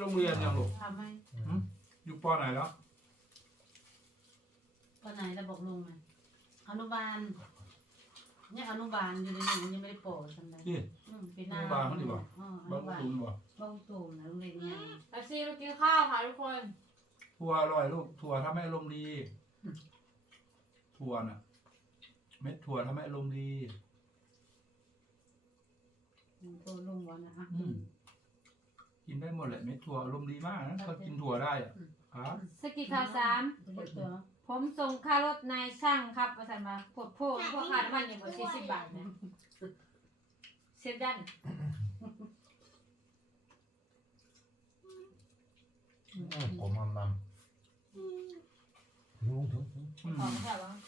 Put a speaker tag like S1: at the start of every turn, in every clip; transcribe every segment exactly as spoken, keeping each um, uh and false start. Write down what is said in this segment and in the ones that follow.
S1: โรงเรียนยังลูก
S2: ทำให้
S1: อยู่ปไหนแล้ว
S2: ตอนไหนเราบอกลุงไงอนุบาลเนี่ยอนุบาลอยู่ในหนูยังไม่ได้โปรดทำไม
S1: ที่
S2: อืมปีหน้า
S1: อนุบาลเขาดีกว่า
S2: อ๋ออ
S1: บ้า
S2: นุ
S1: น
S2: บาล
S1: ตุ้มบ่
S2: บ้านตุ่มนะโรงเรียนไง
S3: แท็กซี่มากินข้าวค่ะทุกคน
S1: ถั่วอร่อยลูกถั่วทำให้อารมณ์ดีถั่วน่ะ เม็ดถั่วทำให้อารมณ์ดี
S2: ตัวลุงวันนะฮะ
S1: อืมกินได้หมดแหละเม็ดถั่วอารมณ์ดีมากนะเขากินถั่วได้อ่ะครับ
S3: สกิข่าวสาม
S2: ตัว
S3: ผมส่งค่ารถนายช่างครับประสานมาปวดโพกพวกค่าน้ำมันอยู่บนสี่สิบบาทนะเซฟดัน
S4: ผมทำนำลุงถึง
S1: อืม
S3: ขอไม่ใช่หรอ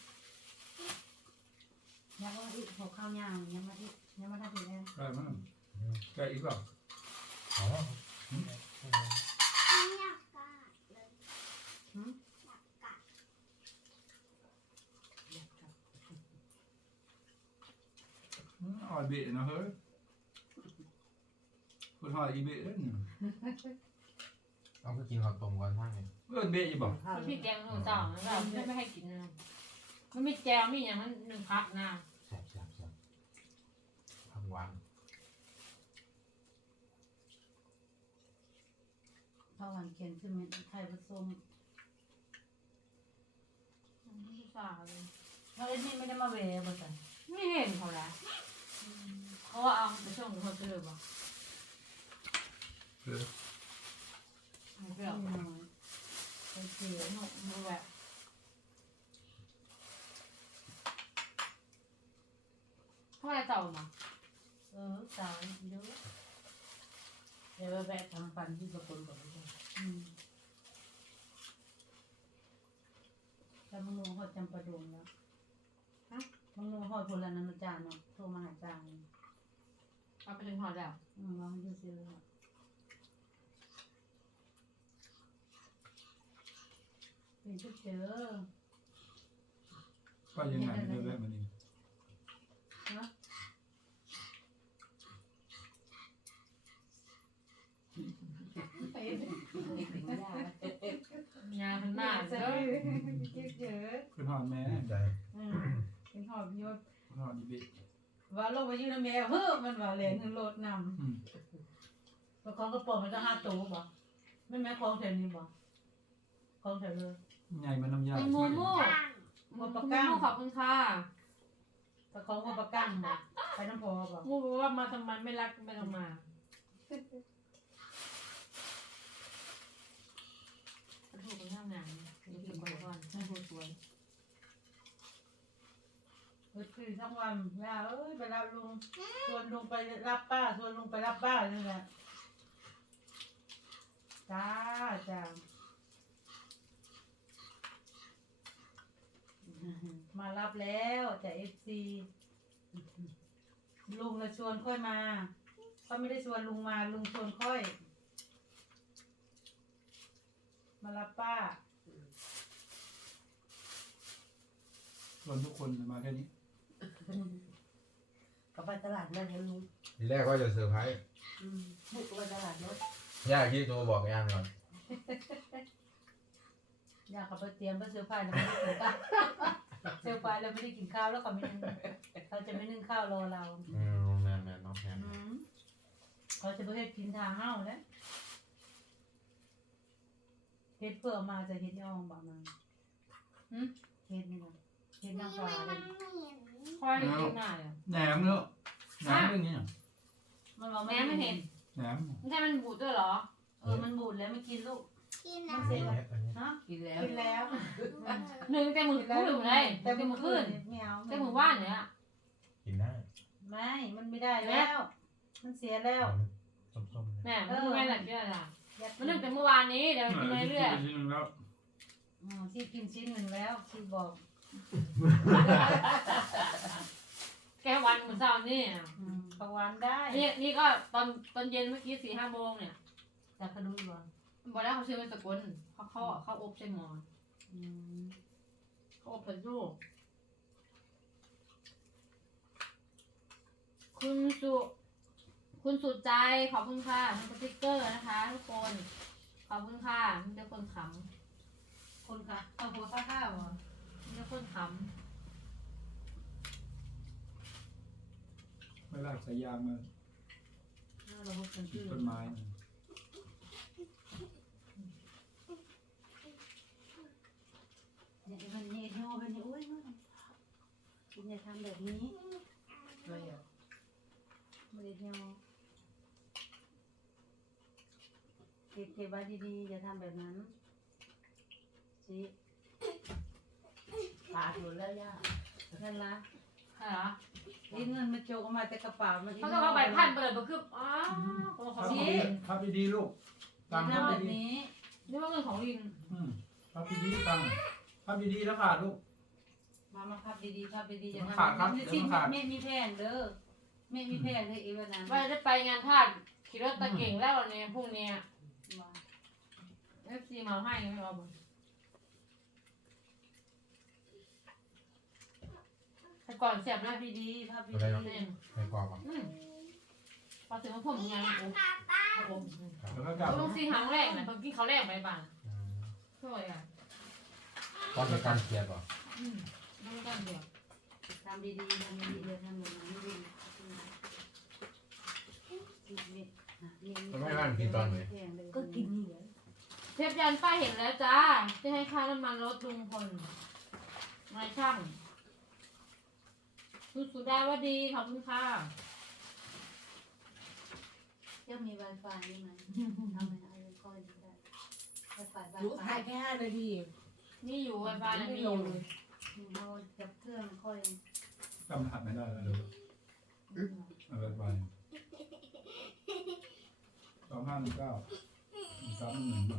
S2: ยังว่าอีกหัวข้าวยางยังมาอีกยังมาทำอีกแล้ว
S1: ได้มั้งแกอีกเปล่า
S4: อ๋อ
S5: อยากกาดเลยอยากกาด
S1: อืมอ่อยเบะนะเฮ้ยคนหอยอีเบะเอ้ย
S4: เอาก็กินข้าวต้มก่อนท่านเลย
S1: เอิ้นเบะอีบ่
S3: มันพี่แกงหนูสองเราไม่ให้กินนะมันไม่แจวมีอย่างมันหนึ่งพักนะ
S4: แซ่บแซ่บแซ่บผักหวาน
S2: ข้าวหวานเค็มขึ้นเม็ดไข่ผสม
S3: ไม่ทราบเลย
S2: เราเอ็ดนี่ไม่ได้มาเวะบ่ใส่
S3: ไม่เห็นเขาแล้วเขาว่าเอาไปส่งเขาซื้อบ่
S1: เออ
S3: ไม่
S2: เป
S3: เปรี้ยว
S2: น้อยโอเค
S3: หนุกมือแบบเท่าไรเต่ามา
S2: เออสาวเยอะเดี๋ยวแวะทำฟันที่สกลก่อนเลยอืมแต่มึงรู้เขาจำประดงแล้วฮะมึงรู้เขาคนละนันจานเนาะโทรมาหาจาน
S3: เอาไปถึงหอแล้ว
S2: อืมเราไม่ได้ซื้อแล้วเป็นชุดเจอ
S1: ไปยังไงเดี๋ยวแวะมานี่
S2: เนาะ ไปเป็นยา
S3: งานมันมากเลย
S2: คิดเยอะ
S1: คนหอยแม่
S4: ใจ
S2: อืมเป็นหอบยศ
S1: คนหอยอีเบะ
S2: ว่าลงไปอยู่ในแมวเฮ้อมันว่าแรงขึ้นรถน
S1: อืม
S2: ำแล้วของกระป๋องมันจะห้าตัวบ่ไม่แม่ของแถวนี้บ่ของแถวเลย
S1: ใหญ่มันน้ำยา
S3: เป็นมูมู
S5: ตั้ง
S3: มูมูขอบคุณค่ะ
S2: แต่ของว่าประกันบ่ไปน้ำพอบ่
S3: มูบอกว่ามาทำไมไม่รักไม่ต้องมาถูกกันข้างหนังนี่คือคนก่อนให้ผู้สวย
S2: เออคือทั้งวันย่าเอ้ยไปรับลุงชวนลุงไปรับป้าชวนลุงไปรับป้านี่แหละจ้าจ้ามารับแล้วจากเอฟซีลุงจะชวนค่อยมาเขาไม่ได้ชวนลุงมาลุงชวนค่อย มารับป้า
S1: ชวนทุกคนมาแค่นี้
S2: ก็ไปตลาดนั่นเห็นลุง
S4: ทีแรกว่าจะเซอร์ไพรส์
S2: บุกไปตลาดรถ
S4: ย่าคิดโทรบอกย่างก่อน
S2: อยากขับไปเตรียมไปเสื้อผ้าแล้วไม่ได้กินข้าวเสื้อผ้าแล้วไม่ได้กินข้าวแล้วเขาไม่นึ่งเขาจะไม่นึ่งข้าวรอเรา
S4: อืมแมนแมนเนาะแมน
S2: อืมเขาจะไม่ให้กินทางเฮ้าแล้วเฮ็ดเพื่อเอามาจะเฮ็ดย่องบางมาหืมเฮ็ดนี่นะเฮ็ดนาง
S5: นี่
S2: ฟ้า
S5: มัน
S2: เล
S5: มั
S2: ย
S5: นเหม็น
S3: คอยกินหน้าเลย
S1: แหนมเนอะแหนมเรื่องนี้น่ะ
S2: มันบอก
S3: แม่ไม่เห็น
S1: แหนม
S3: ไม่ใช่มันบูดด้วยเหรอ
S2: เออมันบูดแล้วไม่กินลูก
S5: กิน
S2: มั
S5: นะ
S2: นเสร็จแล้ว
S4: อันนี้
S2: ฮะ
S3: กินแล้ว
S2: กินแล้ว
S3: หนึ่งแต่มือขึ้นเลยแต่มือขึ้น
S2: ไม่เอา
S3: แต่มือว่านเนี่ย
S4: กินได้
S2: ไม่ มันไม่ได้แล้ว มันเสียแล้ว
S4: ส้มๆเลย
S3: แม่มันไม่หลังเชื่อละ
S2: อยาก
S3: มันนึ่งแต่เมื่อวานนี้เดี๋ยวกินเรื่อย
S1: ชิ้นหนึ่งแล้ว
S2: อืมที่กินชิ้นหนึ่งแล้วที่บอก
S3: ๆแกวันเหมือนเช้านี่
S2: อืมประวันได้
S3: นี่นี่ก็ตอนตอนเย็นเมื่อกี้สี่ห้าโมงเนี่ย
S2: จากกระดูกก่อน
S3: บอกแล้วเขาซื้อมาสกุลเขาเขาเขาอบใส่หมอน
S2: อืม
S3: เขาอบเป็นลูกคุณสุคุณสุดใจขอบคุณค่ะทำสติ๊กเกอร์นะคะทุกคนขอบคุณค่ะมีแต่คนข
S2: คนค่ะเอาหัวข้าวข้าวเหรอ
S3: ำมีแต่คนข
S1: ไม่ลากสายยางมา
S2: เอาเราพูดกัน
S1: ติ
S2: ชื่
S1: ด
S2: อ
S1: ต้นไม้นะ
S2: เนี่ยมันเนี่ยโยมันเนี่ยโอ้ยคุณอย่าทำแบบนี้
S6: ไม่อะ
S2: มันเนี่ยโยเก็บเก็บไว้ดีๆอย่าทำแบบนั้นสิ
S6: ปาดหมดแล้วย่า
S2: นั่นละ
S3: ำค่ะเหรอ
S2: นี่เงินมันโจกออกมาแต่กระเป๋ามัน
S3: เขาต้องเอาใบพันเปิดมาคืออ้าวโอ้ขอ
S1: พับ
S3: ชี้
S1: ดีๆพับดีๆลูก
S2: อย่า
S1: ตังค์พับ
S2: ทำแบบ
S1: ดี
S2: นี้
S3: นี่ว่าเงินของลิน
S1: ๆอืมพับดีๆตังค์พับดีๆแล้วขาดลูก
S2: มามาพับดีๆพับดีๆอย่า
S1: มัน
S2: ทำ
S1: ขาดครับ
S2: แบบนี้
S1: เดี๋
S2: สิ
S1: ยวมันขาด
S2: แม่มีแพงเด้อแม่มีแพงเด้อเอวันนั้น
S3: ว่าจะไปงานทาสขี่รถตะเก่งแล้ววันนี้พรุ่งนี้
S2: มา
S3: เอฟซีมาให้ไม่เอาบ่แต่ก่อนเสียบ
S2: พั
S3: นะ
S2: บดีๆพับดี
S4: อะไรเนาะ
S3: เล่น
S4: ในกรอบอ่ะ
S3: อืมพอถึงว่าผมงานโอ้โห
S1: แล้วก็กลับ
S3: ต้องซีหางแรกนะต้องกินเขาวแรกไปบ้าง
S4: อืม
S3: ช่วยอ่ะ
S4: ก็เป็นการเคลียร์ก่อน
S3: อืมไม่ต้องเดียว
S2: ๆทำดีๆทำดีๆอย่าทำแบบนั้นไม่ดีก็กินนี่แหละ
S3: เชฟยันป้าเห็นแล้วจ้าจะให้ค่าน้ำมันรถลุงพลนายช่างคุณสุดาว่าดีขอบคุณค่ะ
S2: เจ้ามี Wi-Fi นี่ไหมทำไมเอาเงินก้อนได้ Wi-Fi
S6: หนูถ่าย
S2: Wi-Fi
S6: แค่ห้านาที
S3: นี่อยู่ไวไฟนะ
S6: ไม่
S3: มี
S6: ล
S3: อง ยู่
S6: เลย
S2: เอาจับเครื่องค่อย
S1: จำรหัสไม่ได้แล้วลูกเอาไปไปสองห้าหนึ่งเก้าสามหนึ่งหนึ่ง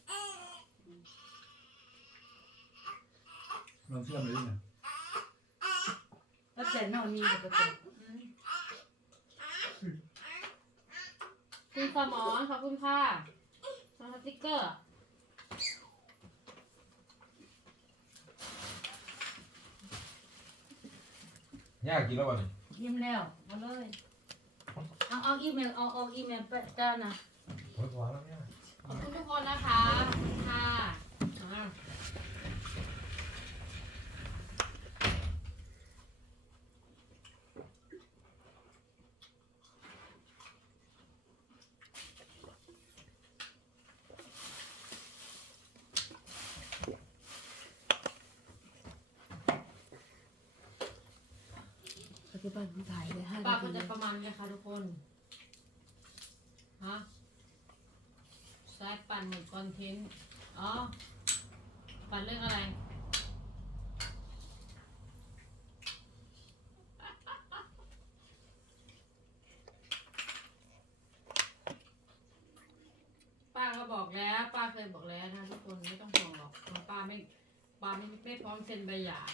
S1: ลองเชื่อมเลยดิเนี่ย
S2: แล้วแต่นอนนี่ก็เป็น
S3: คุณสมอนขอบคุณค่ะสสติ๊กเกอร์
S4: ยากกินแล้ววันนี้
S2: ยิ้มแล้วมาเลย เอาเอาอีเมลเอาเอาอีเมลไปจ้านะ
S4: โอ้ยพอแล้วเนี่ย
S3: ขอบคุณทุกคนนะคะขอบคุณค่ะอ่า
S6: ปัจจุบันหนูถ่ายเลยห้า
S3: ป้า
S6: นา
S3: ก็
S6: ที
S3: จะประมาณนี้ค่ะทุกคนฮะสายปั่นเหมือนคอนเทนต์อ๋อปั่นเรื่องอะไรป้าก็บอกแล้ว ป้าเคยบอกแล้วนะทุกคนไม่ต้องห่วงหรอกป้าไม่ป้าไม่ไม่พร้อมเซ็นใบหย่า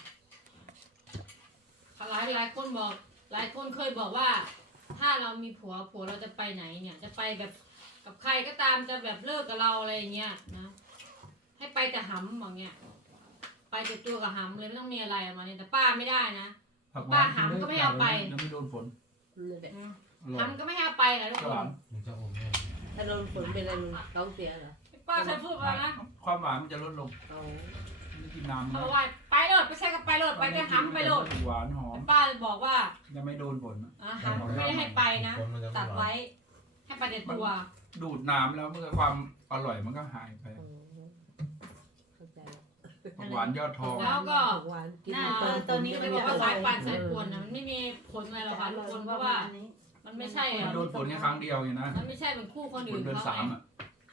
S3: หลายหลายคนบอก หลายคนเคยบอกว่า ถ้าเรามีผัวผัวเราจะไปไหนเนี่ย จะไปแบบกับใครก็ตามจะแบบเลิกกับเราอะไรอย่างเงี้ยนะให้ไปแต่หำอย่างเงี้ยไปแต่ตัวกับหำเลยไม่ต้องมีอะไรออกมาเนี่ยแต่ป้าไม่ได้นะ
S1: ผักหว
S3: ป้าน หำก็ไม่เอาไป
S1: ยังไม่โดนฝน
S6: เลยแบบ
S3: อืม
S1: อร่อย
S3: หำก็ไม่ให้เอาไปนะทุก
S1: ห
S3: คน
S1: วาน
S4: มึงจะอมแน่
S6: ถ้าโดนฝนเป็นอะไรลุงท้องเสียเหรอ
S3: ป้าเคยพูดมานะ
S1: ความหวานมันจะลดลง
S6: เอา
S1: ไม่กินน้ำ
S3: เขา
S1: นะ
S3: บอกว่าไปโลดไปใช้กับไปโลดไปแต่หำไปโลด
S1: หวานหอม
S3: แต่ป้าจะบอกว่า
S1: ยังไม่โดนฝนนะ
S3: อ่ะหำไม่ได้ให้ไปนะ
S4: คนมันจะ
S3: ตัดไว้ ให้ไปแต่ตัว
S1: ดูดน้ำแล้วเมื่อความอร่อยมันก็หายไป
S6: เอาเข้าใจ
S1: ผักหวานยอดทอง
S3: แล้วก็
S6: หวานกิน
S2: หน้า
S6: ตอน
S2: ตอนนี้
S3: จะ
S2: ก็
S3: ไป
S2: จะ
S3: บอกว่าสายปั่น
S6: เอ
S3: สาย
S6: อ
S3: กวนนะมันไม่มีผลอะไรหรอกค่ะทุกคนเพราะว่า มันไม่ใช่
S1: มันโดนฝนแค่ครั้งเดียวเองนะ
S3: มันไม่ใช่เป็นคู่คน
S1: ฝ
S3: อื่
S1: น
S3: น
S1: เดือน
S3: เขา
S1: สาม
S3: ไง
S1: อ่ะ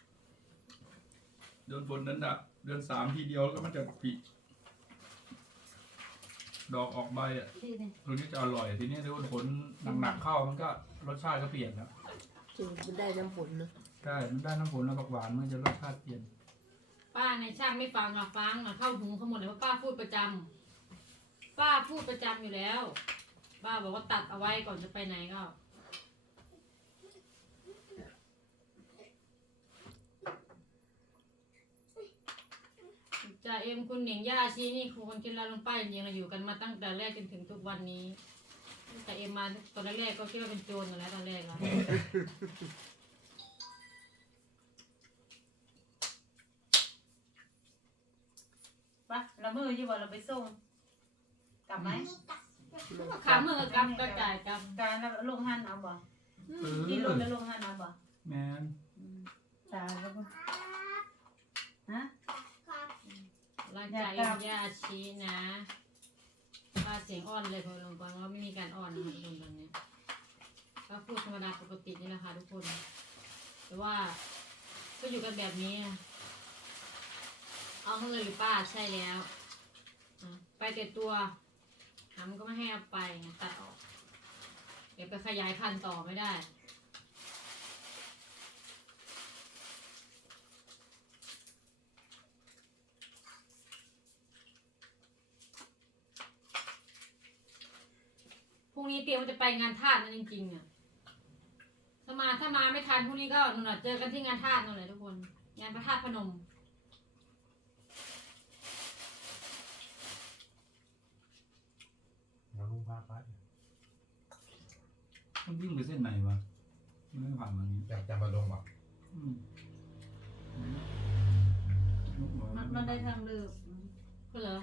S1: โดนฝนนั้นอ่ะเดือนสามทีเดียวแล้วก็มันจะผลิดอกออกใบอ่ะ
S2: ที่นี่
S1: ตัวนี้จะอร่อยทีนี้โดนฝนหนักๆเข้ามันก็รสชาติก็เปลี่ยนแล้ว
S6: ถึงมันได้น้ำฝนนะ
S1: ใช่มันได้น้ำฝนแล้วผักหวานมันจะรสชาติเปลี่ยน
S3: ป้าในช่างไม่ฟังอ่ะฟังอ่ะเข้าหูเขาหมดเลยว่าป้าพูดประจำป้าพูดประจำอยู่แล้ว ป้าบอกว่าตัดเอาไว้ก่อนจะไปไหนก็จ่าเอ็มคุณหนิงย่าชีนี่ครูคนกินแล้วลงป้าจริงๆเราอยู่กันมาตั้งแต่แรกจนถึงทุกวันนี้แต่เอ็มมาตอนแรกๆก็คิดว่าเป็นโจรอยู่แล้วตอนแรกอะ
S2: ปะเรามือยี่บ่เราไปส่งกลับไหม
S3: ขามือกับกระจายกับ
S2: การแล้วลงหันเอาบ่
S1: เออ
S2: กินลงแล้วลงหันเอาบ่
S1: แมน
S2: ตายแล้วก็ฮะ
S3: ร่างกายยาชีนะป้าเสียงอ่อนเลยพอลงไปว่าไม่มีการอ่อนนะคะทุกคนตอนนี้ก็พูดธรรมดาปกตินี่แหละค่ะทุกคน แต่ว่าก็อยู่กันแบบนี้อะเอามือหรือป้าใช่แล้วอ่ะไปแต่ตัวหำก็ไม่ให้เอาไปไงตัดออกเดี๋ยวไปขยายพันธุ์ต่อไม่ได้ พรุ่งนี้เตรียมว่าจะไปงานทาสนั่นจริงๆอ่ะ ถ้ามาถ้ามาไม่ทันพรุ่งนี้ก็นั่นแหละเจอกันที่งานทาสนั่นแหละทุกคน งานพระธาตุพนม
S4: แล้วลุงพาไป
S1: มันวิ่งไปเส้นไหนวะไม่ผ่านมานี้
S4: อยากจะมาลงบอก
S1: อืม
S2: มันมันได้ทางเลือก
S3: ก็เหรอ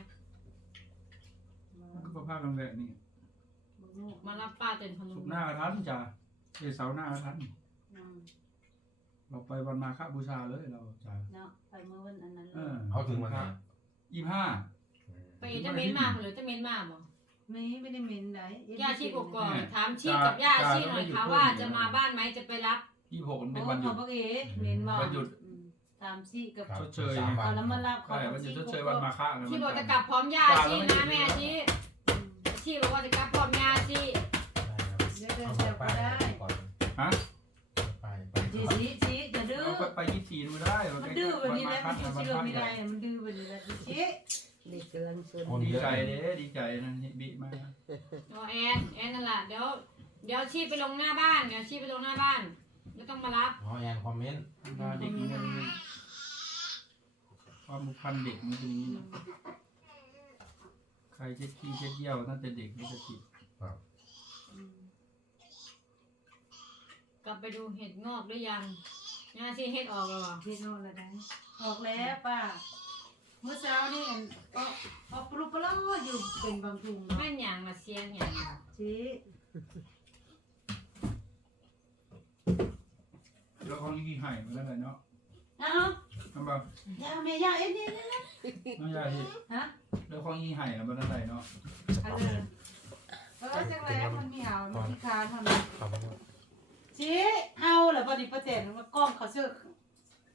S1: มันก็ประภาคกันแหละนี่
S3: มารับป้าเต็นพน
S1: สุ
S3: ม
S1: กร์หน้ากระทันจ้ะเอเสาร์หน้ากระทัน
S2: อืม
S1: เราไปวันมาฆบูชาเลยเราจ้ะ
S2: เนาะไปเมื่อวันอันนั้นเล
S1: เอย อ
S4: เขาถึงวันไหน
S1: ยี่ห้า
S3: ไปจะเม้นมากหรือจะเม้นมากบ่
S2: ไม่ไม่ได้เหม็นไหน
S3: ย่าชีกก่อนถามชีกับย่าชีหน่อยค่ะว่าจะมาบ้านไหมจะไปรับ
S1: ยี่หกมัน
S2: โอ้
S1: เป็นวันห
S2: ข
S1: ยุ
S2: อ
S1: ด
S2: งพวกเอ๋เหม็นบ่
S1: วันหยุด
S2: อืมตามซี่กับ
S4: ครับ
S1: ชดเชย
S4: สามวั
S2: เอา
S4: น
S2: แล้วมารับ
S1: ใช่วันหยุดชดเชยวันมาฆไง
S3: ที่บอก
S1: วัน
S3: จะ
S1: จันทร์
S3: กลับพร้อมย่าชีนะแม่ชีชีบอกว่าจะกลับพร้อมย่าชี
S2: เดี๋ยวเดี๋ยว
S4: เอา
S2: เดี๋ยว
S4: ไป
S2: ก็ได้
S4: ก่อน
S1: ฮะ
S4: ไปไป
S2: ชี้ชี้ชี้จะดื้อ
S1: เราไปไปยี่สี่ดูได้เรา
S2: มัน
S1: ใกล้
S2: ดื้อ
S1: ๆ
S2: แบบนี้แหละมัน
S1: วั
S2: ชี้
S1: น
S2: เชื่อ
S1: มาฆ
S2: ไม่ได้มันดื้อแบบนี้แหละชี้
S6: เด็กกำลังสน
S1: ดีใจเด้ดีใจนะบิมาก
S3: อ๋อแอนแอนนั่นแหละเดี๋ยวเดี๋ยวชีไปลงหน้าบ้านเดี๋ยวชีไปลงหน้าบ้านแล้วต้องมารับ
S4: อ๋อแอนคอมเมนต์
S1: พาเด็กมันความผูกพันเด็กมันเป็นอย่างนี้นะใครเช็ดขี้เช็ดเยี่ยวตั้งแต่เด็กไม่จะผิด
S3: กลับไปดูเห็ดงอกหรือยังย่าชีเห็ดออกแล้วเหรอ
S2: พี่โน่นละได้ออกแล้วป้าเมื่อเช้านี่อันก็ออกปลุกปลุกอยู่เป็นบางทุง
S3: แม่นหยางละเสียงหยาง
S2: ชี้
S1: แล้วเขายี่ไห่มาแล้วไงเนาะ
S2: เอ้า
S1: ทำแบบ
S2: ยาเมียยาเอ็นนี่นะ
S1: น้องยาที่
S2: ฮะ
S1: แล้วเขายี่ไห่แล้วมาแล้วไงเนาะ
S2: อะไรเออจังแล้วมันมีเอามันมีคานทำไม
S4: ขอบคุณ
S2: ชี้เฮาเหรอปฏิปเจนว่ากล้องเขาเชื่อ